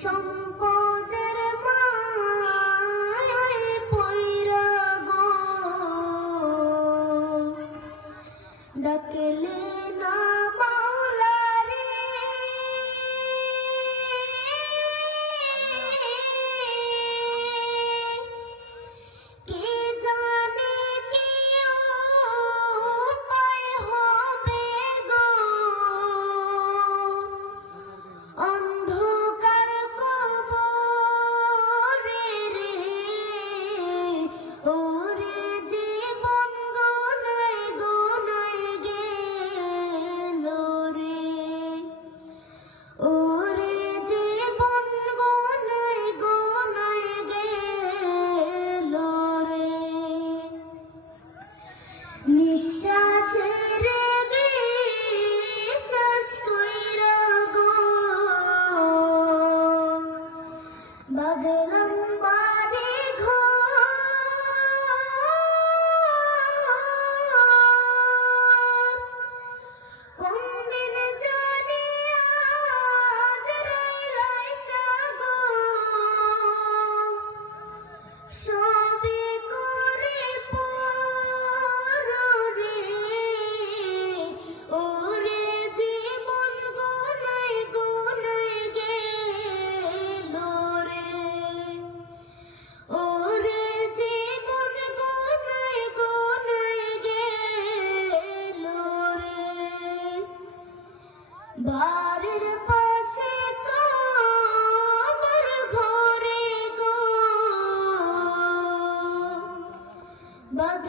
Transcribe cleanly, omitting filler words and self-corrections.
সম্পদের মায়ায় পইরা গো ডাকলে না মাওলারে কে জানে কি উপায় হবে গো অন্ধকার কবরে রে ওরে জীবন গোনায় গোনায় গেল রে ওরে জীবন গোনায় গোনায় গেল রে নিঃশ্বাসের বিশ্বাস কইরা গো বাদলাম বাড়ি ঘর কোনদিন জানি আজ রাইলাইসা গো সবে করে পরে ওরে জীবন গোনায় গোনায় গেল রে ওরে জীবন গোনায় গোনায় গেল রে বাড়ির পাশে কবর ঘরে গো বাঘ